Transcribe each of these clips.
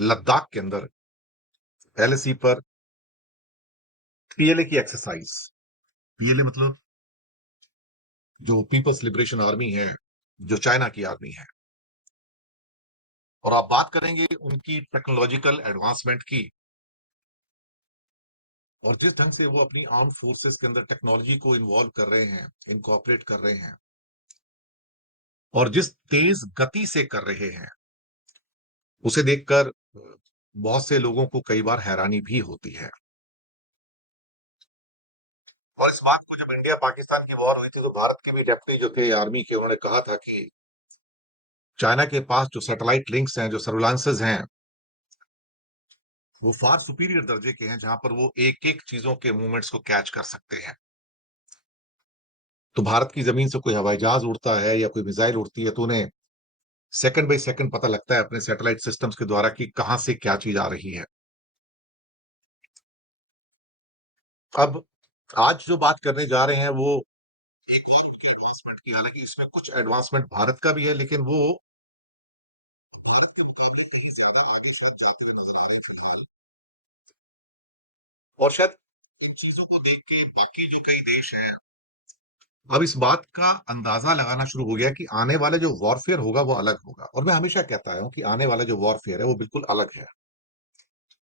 लद्दाख के अंदर एलएसी पर पीएलए की एक्सरसाइज। पीएलए मतलब जो पीपल्स लिबरेशन आर्मी है, जो चाइना की आर्मी है, और आप बात करेंगे उनकी टेक्नोलॉजिकल एडवांसमेंट की, और जिस ढंग से वो अपनी आर्म फोर्सेस के अंदर टेक्नोलॉजी को इन्वॉल्व कर रहे हैं, इनकॉर्पोरेट कर रहे हैं, और जिस तेज गति से कर रहे हैं, उसे देखकर बहुत से लोगों को कई बार हैरानी भी होती है। और इस बात को जब इंडिया पाकिस्तान की वॉर हुई थी, तो भारत के भी डेप्यूटी जो थे आर्मी के, उन्होंने कहा था कि चाइना के पास जो सैटेलाइट लिंक्स हैं, जो सर्विलांसेस हैं, वो फार सुपीरियर दर्जे के हैं, जहां पर वो एक एक चीजों के मूवमेंट्स को कैच कर सकते हैं। तो भारत की जमीन से कोई हवाई जहाज उड़ता है या कोई मिसाइल उड़ती है, तो उन्हें सेकंड बाय सेकंड पता लगता है अपने सैटेलाइट सिस्टम्स के द्वारा कि कहां से क्या चीज आ रही है। अब आज जो बात करने जा रहे हैं वो एक एडवांसमेंट की, हालांकि इसमें कुछ एडवांसमेंट भारत का भी है, लेकिन वो भारत के मुकाबले कहीं ज्यादा आगे साथ जाते हुए नजर आ रहे हैं फिलहाल। और शायद इन चीजों को देख के बाकी जो कई देश हैं अब इस बात का अंदाजा लगाना शुरू हो गया कि आने वाला जो वॉरफेयर होगा वो अलग होगा। और मैं हमेशा कहता आया हूं कि आने वाला जो वॉरफेयर है वो बिल्कुल अलग है।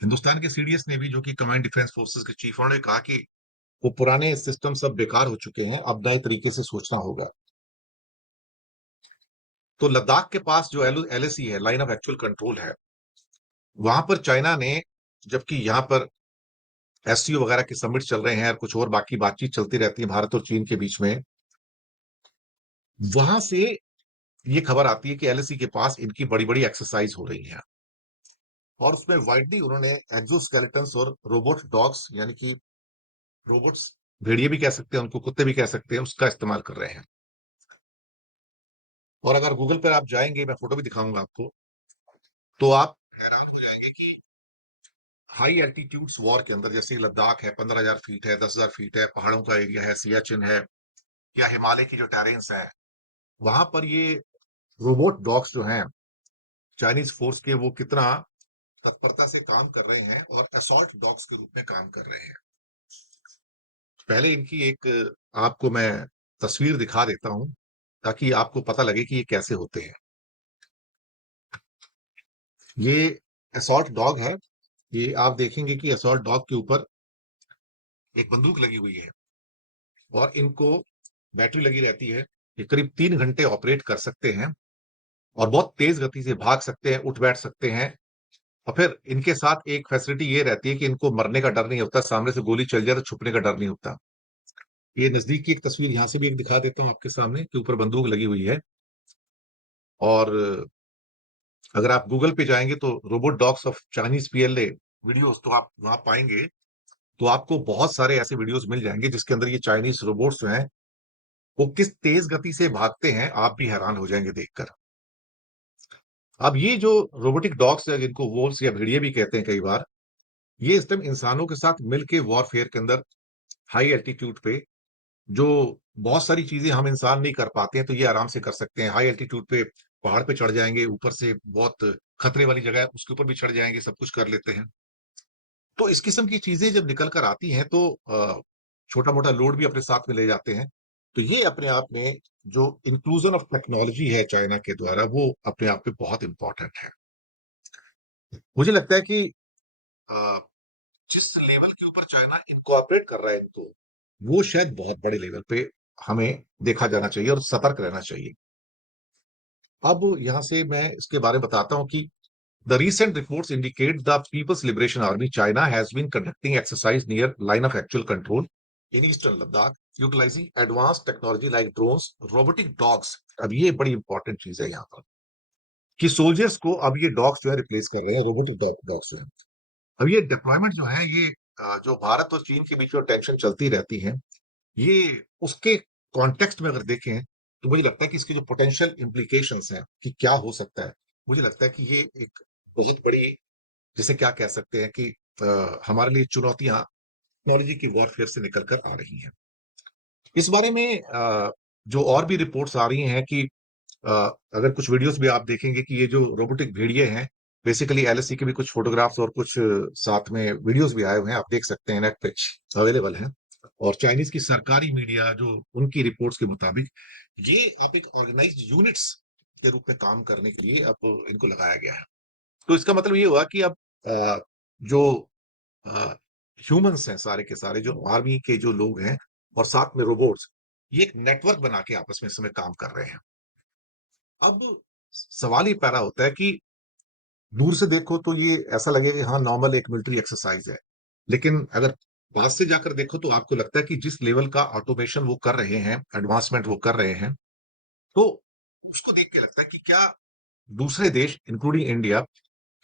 हिंदुस्तान के सीडीएस ने भी, जो कि कमांड डिफेंस फोर्सेस के चीफ, उन्होंने कहा कि वो पुराने सिस्टम सब बेकार हो चुके हैं, अब नए तरीके से सोचना होगा। तो लद्दाख के पास जो एलएसी है, लाइन ऑफ एक्चुअल कंट्रोल है, वहां पर चाइना ने, जबकि यहां पर एससीओ वगैरह के समिट चल रहे हैं और कुछ और बाकी बातचीत चलती रहती है भारत और चीन के बीच में, वहां से ये खबर आती है कि एलएसी के पास इनकी बड़ी बड़ी एक्सरसाइज हो रही है। और उसमें वाइडली उन्होंने एक्सोस्केलेटन्स और रोबोट डॉग्स, यानी कि रोबोट्स, भेड़िए भी कह सकते हैं उनको, कुत्ते भी कह सकते हैं, उसका इस्तेमाल कर रहे हैं। और अगर गूगल पर आप जाएंगे, मैं फोटो भी दिखाऊंगा आपको, तो आप हैरान हो जाएंगे कि हाई एल्टीट्यूड्स वॉर के अंदर, जैसे लद्दाख है, 15,000 फीट है, 10,000 फीट है, पहाड़ों का एरिया है, सियाचिन है, या हिमालय की जो टेरेन्स है, वहां पर ये रोबोट डॉग्स जो हैं चाइनीज फोर्स के, वो कितना तत्परता से काम कर रहे हैं और असॉल्ट डॉग्स के रूप में काम कर रहे हैं। पहले इनकी एक आपको मैं तस्वीर दिखा देता हूं, ताकि आपको पता लगे कि ये कैसे होते हैं। ये असॉल्ट डॉग है। ये आप देखेंगे कि असॉल्ट डॉग के ऊपर एक बंदूक लगी हुई है, और इनको बैटरी लगी रहती है। ये करीब 3 घंटे ऑपरेट कर सकते हैं, और बहुत तेज गति से भाग सकते हैं, उठ बैठ सकते हैं। और फिर इनके साथ एक फैसिलिटी ये रहती है कि इनको मरने का डर नहीं होता, सामने से गोली चल जाए तो छुपने का डर नहीं होता। ये नजदीक की एक तस्वीर यहां से भी एक दिखा देता हूं आपके सामने, के ऊपर बंदूक लगी हुई है। और अगर आप गूगल पे जाएंगे तो robot dogs of Chinese PLA videos, तो आप वहां पाएंगे, तो आपको बहुत सारे ऐसे वीडियोस मिल जाएंगे जिसके अंदर ये चाइनीज रोबोट्स जो हैं वो किस तेज गति से भागते हैं, आप भी हैरान हो जाएंगे देखकर। अब ये जो रोबोटिक डॉग्स है, जिनको वोल्स या भेड़िए भी कहते हैं कई बार, ये इस टाइम इंसानों के साथ मिलके वॉरफेयर के अंदर हाई एल्टीट्यूड पे जो बहुत सारी चीजें हम इंसान नहीं कर पाते हैं, तो ये आराम से कर सकते हैं। हाई एल्टीट्यूड पे पहाड़ पे चढ़ जाएंगे, ऊपर से बहुत खतरे वाली जगह है उसके ऊपर भी चढ़ जाएंगे, सब कुछ कर लेते हैं। तो इस किस्म की चीजें जब निकल कर आती हैं, तो छोटा मोटा लोड भी अपने साथ में ले जाते हैं। तो ये अपने आप में जो इंक्लूजन ऑफ टेक्नोलॉजी है चाइना के द्वारा, वो अपने आप में बहुत इंपॉर्टेंट है। मुझे लगता है कि अ, जिस लेवल के ऊपर चाइना इनकॉर्पोरेट कर रहा है इनको, वो शायद बहुत बड़े लेवल पे हमें देखा जाना चाहिए और सतर्क रहना चाहिए। अब यहां से मैं इसके बारे में बताता हूं कि the recent reports indicate the People's Liberation Army China has been conducting exercise near line of actual control in eastern Ladakh, utilizing advance technology like drones, robotic dogs. अब ये बड़ी इंपॉर्टेंट चीज है यहाँ पर, कि सोल्जर्स को अब ये डॉग्स जो है रिप्लेस कर रहे हैं, रोबोटिक डॉग्स हैं। अब ये डिप्लॉयमेंट जो है, ये जो भारत और चीन के बीच में टेंशन चलती रहती है, ये उसके कॉन्टेक्स्ट में अगर देखें, तो मुझे लगता है कि इसके जो पोटेंशियल इम्प्लीकेशंस हैं कि क्या हो सकता है, मुझे लगता है कि ये एक बहुत बड़ी, जिसे क्या कह सकते हैं कि हमारे लिए चुनौतियां टेक्नोलॉजी की वॉरफेयर से निकल कर आ रही हैं। इस बारे में जो और भी रिपोर्ट्स आ रही हैं कि अ, अगर कुछ वीडियोस भी आप देखेंगे कि ये जो रोबोटिक भेड़िए हैं, बेसिकली एलएससी के भी कुछ फोटोग्राफ्स और कुछ साथ में वीडियोस भी आए हुए हैं, आप देख सकते हैं, नेट पे अवेलेबल हैं। और चाइनीज की सरकारी मीडिया जो उनकी रिपोर्ट्स के मुताबिक ये आप एक ऑर्गेनाइज्ड यूनिट्स के रूप में काम करने के लिए अब इनको लगाया गया है। तो इसका मतलब ये हुआ कि अब जो ह्यूमंस हैं सारे के सारे, जो आर्मी के जो लोग हैं और साथ में रोबोट्स, ये एक नेटवर्क बना के आपस में इस समय काम कर रहे हैं। अब सवाल ये पैदा होता है कि दूर से देखो तो ये ऐसा लगेगा कि हाँ, नॉर्मल एक मिलिट्री एक्सरसाइज है। लेकिन अगर पास से जाकर देखो तो आपको लगता है कि जिस लेवल का ऑटोमेशन वो कर रहे हैं, एडवांसमेंट वो कर रहे हैं, तो उसको देख के लगता है कि क्या दूसरे देश इंक्लूडिंग इंडिया,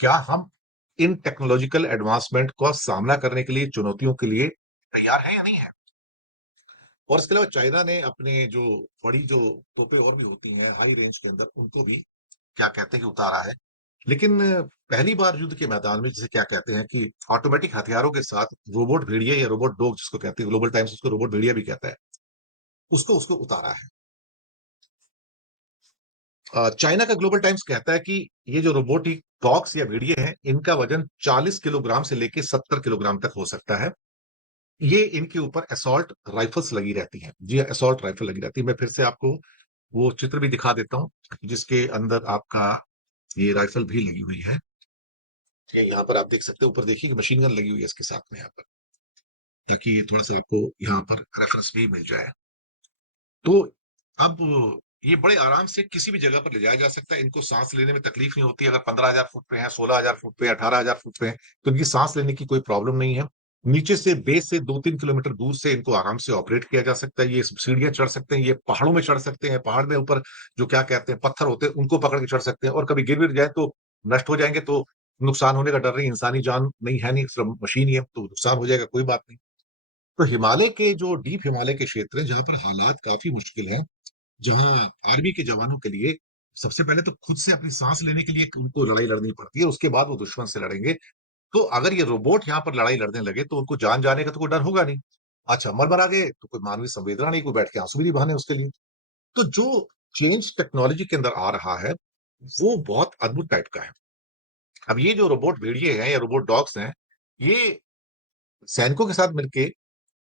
क्या हम इन टेक्नोलॉजिकल एडवांसमेंट का सामना करने के लिए, चुनौतियों के लिए तैयार है या नहीं है? और इसके अलावा चाइना ने अपने जो बड़ी जो तोपें और भी होती हैं हाई रेंज के अंदर, उनको भी क्या कहते हैं कि उतारा है। लेकिन पहली बार युद्ध के मैदान में जिसे क्या कहते हैं कि ऑटोमेटिक हथियारों के साथ रोबोट भेड़िया या रोबोट डॉग जिसको कहते हैं, ग्लोबल टाइम्स उसको रोबोट भेड़िया भी कहता है, उसको उसको उतारा है। चाइना का ग्लोबल टाइम्स कहता है कि ये जो रोबोटिक डॉग्स या भेड़िए हैं, इनका वजन 40 किलोग्राम से लेके 70 किलोग्राम तक हो सकता है। ये इनके ऊपर असॉल्ट राइफल्स लगी रहती हैं। जी, असॉल्ट राइफल लगी रहती है। मैं फिर से आपको वो चित्र भी दिखा देता हूँ, जिसके अंदर आपका ये राइफल भी लगी हुई है। ये यहाँ पर आप देख सकते हैं, ऊपर देखिए कि मशीन गन लगी हुई है इसके साथ में यहाँ पर, ताकि ये थोड़ा सा आपको यहाँ पर रेफरेंस भी मिल जाए। तो अब ये बड़े आराम से किसी भी जगह पर ले जाया जा सकता है। इनको सांस लेने में तकलीफ नहीं होती। अगर 15,000 फुट पे है, 16,000 फुट पे, 18,000 फुट पे है, तो इनकी सांस लेने की कोई प्रॉब्लम नहीं है। नीचे से बेस से 2-3 किलोमीटर दूर से इनको आराम से ऑपरेट किया जा सकता है। ये सीढ़ियां चढ़ सकते हैं, ये पहाड़ों में चढ़ सकते हैं, पहाड़ में ऊपर जो क्या कहते हैं पत्थर होते हैं उनको पकड़ के चढ़ सकते हैं, और कभी गिर गिर जाए तो नष्ट हो जाएंगे, तो नुकसान होने का डर नहीं। इंसानी जान नहीं है, नहीं सिर्फ मशीन ही है, तो नुकसान हो जाएगा, कोई बात नहीं। तो हिमालय के जो डीप हिमालय के क्षेत्र है, जहां पर हालात काफी मुश्किल है, जहां आर्मी के जवानों के लिए सबसे पहले तो खुद से अपनी सांस लेने के लिए उनको लड़ाई लड़नी पड़ती है, उसके बाद वो दुश्मन से लड़ेंगे। तो अगर ये रोबोट यहाँ पर लड़ाई लड़ने लगे तो उनको जान जाने का तो कोई डर होगा नहीं। अच्छा, मर मरा गए तो कोई मानवीय संवेदना नहीं, कोई बैठ के आंसू भी नहीं बहाने उसके लिए। तो जो चेंज टेक्नोलॉजी के अंदर आ रहा है, वो बहुत अद्भुत टाइप का है। अब ये जो रोबोट भेड़िए हैं या रोबोट डॉग्स हैं, ये सैनिकों के साथ मिलके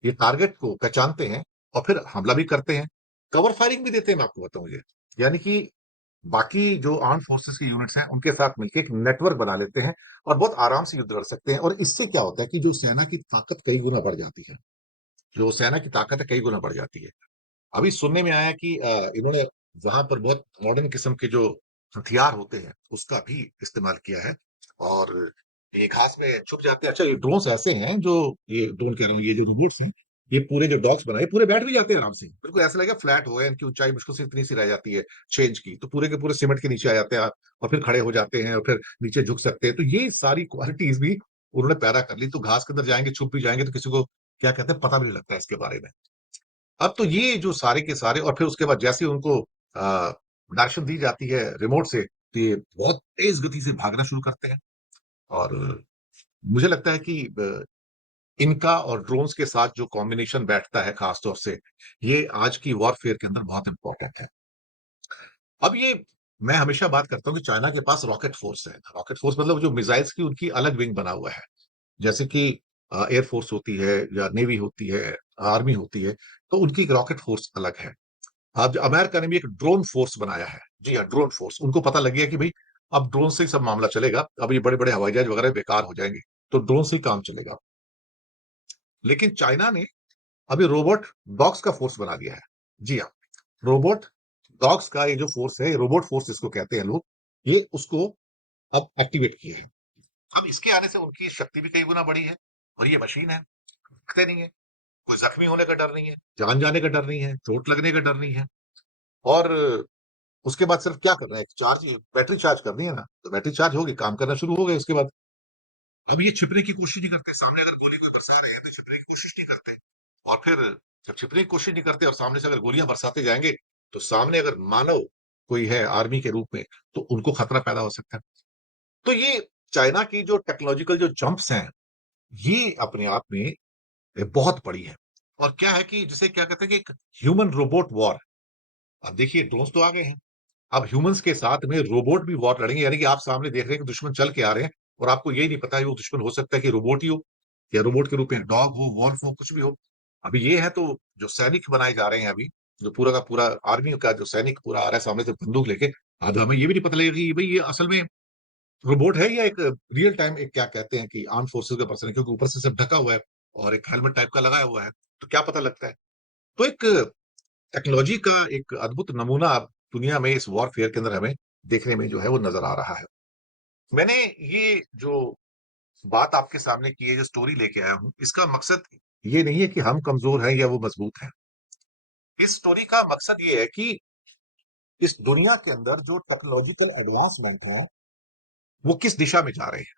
ये टारगेट को पहचानते हैं और फिर हमला भी करते हैं, कवर फायरिंग भी देते हैं। मैं आपको बताऊं, ये यानी कि बाकी जो आर्म फोर्सेस की यूनिट्स हैं उनके साथ मिलकर एक नेटवर्क बना लेते हैं और बहुत आराम से युद्ध लड़ सकते हैं। और इससे क्या होता है कि जो सेना की ताकत कई गुना बढ़ जाती है, जो सेना की ताकत है कई गुना बढ़ जाती है। अभी सुनने में आया कि इन्होंने वहां पर बहुत मॉडर्न किस्म के जो हथियार होते हैं उसका भी इस्तेमाल किया है, और ये घास में छुप जाते हैं। अच्छा, ये ड्रोन्स ऐसे हैं जो, ये ड्रोन कह रहा हूँ, ये जो रोबोट्स हैं, ये पूरे जो डॉग्स बनाए पूरे बैठ भी जाते हैं आराम से, बिल्कुल ऐसा लगेगा फ्लैट हो गए। इनकी ऊंचाई मुश्किल से इतनी सी रह जाती है 6 इंच की, तो पूरे के पूरे सीमेंट के नीचे आ जाते हैं और फिर खड़े हो जाते हैं और फिर नीचे झुक सकते हैं। तो ये सारी क्वालिटीज भी उन्होंने पैदा कर ली, तो घास के अंदर जाएंगे, छुप भी जाएंगे, तो किसी को क्या कहते हैं पता भी नहीं लगता है इसके बारे में। अब तो ये जो सारे के सारे, और फिर उसके बाद जैसे उनको डायरेक्शन दी जाती है रिमोट से, तो ये बहुत तेज गति से भागना शुरू करते हैं। और मुझे लगता है कि इनका और ड्रोन्स के साथ जो कॉम्बिनेशन बैठता है खासतौर से, ये आज की वॉरफेयर के अंदर बहुत इंपॉर्टेंट है। अब ये मैं हमेशा बात करता हूँ कि चाइना के पास रॉकेट फोर्स है। रॉकेट फोर्स मतलब जो मिसाइल्स की उनकी अलग विंग बना हुआ है, जैसे कि एयरफोर्स होती है या नेवी होती है, आर्मी होती है, तो उनकी एक रॉकेट फोर्स अलग है। अब अमेरिका ने भी एक ड्रोन फोर्स बनाया है। जी हाँ, ड्रोन फोर्स। उनको पता लग गया कि भाई अब ड्रोन से ही सब मामला चलेगा, अब ये बड़े बड़े हवाई जहाज वगैरह बेकार हो जाएंगे, तो ड्रोन से ही काम चलेगा। लेकिन चाइना ने अभी रोबोट डॉग्स का फोर्स बना दिया है। जी हाँ, रोबोट डॉग्स का ये जो फोर्स है, रोबोट फोर्स जिसको कहते हैं लोग, ये उसको अब एक्टिवेट किए हैं। अब इसके आने से उनकी शक्ति भी कई गुना बढ़ी है। और ये मशीन है, दिखते नहीं है, कोई जख्मी होने का डर नहीं है, जान जाने का डर नहीं है, चोट लगने का डर नहीं है। और उसके बाद सिर्फ क्या करना है, चार्ज, बैटरी चार्ज करनी है ना, तो बैटरी चार्ज होगी, काम करना शुरू हो गए उसके बाद। अब ये छिपने की कोशिश नहीं करते, सामने अगर गोली कोई बरसा रहे हैं तो छिपने की कोशिश नहीं करते। और फिर जब छिपने की कोशिश नहीं करते और सामने से अगर गोलियां बरसाते जाएंगे, तो सामने अगर मानव कोई है आर्मी के रूप में, तो उनको खतरा पैदा हो सकता है। तो ये चाइना की जो टेक्नोलॉजिकल जो जंप्स हैं, ये अपने आप में बहुत बड़ी है। और क्या है कि जिसे क्या कहते हैं कि एक ह्यूमन रोबोट वॉर। अब देखिए ड्रोन्स तो आ गए हैं, अब ह्यूमंस के साथ में रोबोट भी वॉर लड़ेंगे, यानी कि आप सामने देख रहे हैं कि दुश्मन चल के आ रहे हैं और आपको यही नहीं पता है वो दुश्मन हो सकता है कि रोबोट ही हो या रोबोट के रूप में डॉग हो, वॉल्फ हो, कुछ भी हो। अभी ये है तो जो सैनिक बनाए जा रहे हैं अभी, जो पूरा का पूरा आर्मी का जो सैनिक पूरा आ रहा है सामने से बंदूक लेके, अब हमें ये भी नहीं पता लगेगा कि भाई ये असल में रोबोट है या एक रियल टाइम एक क्या कहते हैं कि आर्म फोर्सेस का पर्सन है, क्योंकि ऊपर से सब ढका हुआ है और एक हेलमेट टाइप का लगाया हुआ है, तो क्या पता लगता है। तो एक टेक्नोलॉजी का एक अद्भुत नमूना अब दुनिया में इस वॉरफेयर के अंदर हमें देखने में जो है वो नजर आ रहा है। मैंने ये जो बात आपके सामने की है, जो स्टोरी लेके आया हूं, इसका मकसद ये नहीं है कि हम कमजोर हैं या वो मजबूत हैं। इस स्टोरी का मकसद ये है कि इस दुनिया के अंदर जो टेक्नोलॉजिकल एडवांसमेंट है वो किस दिशा में जा रहे हैं।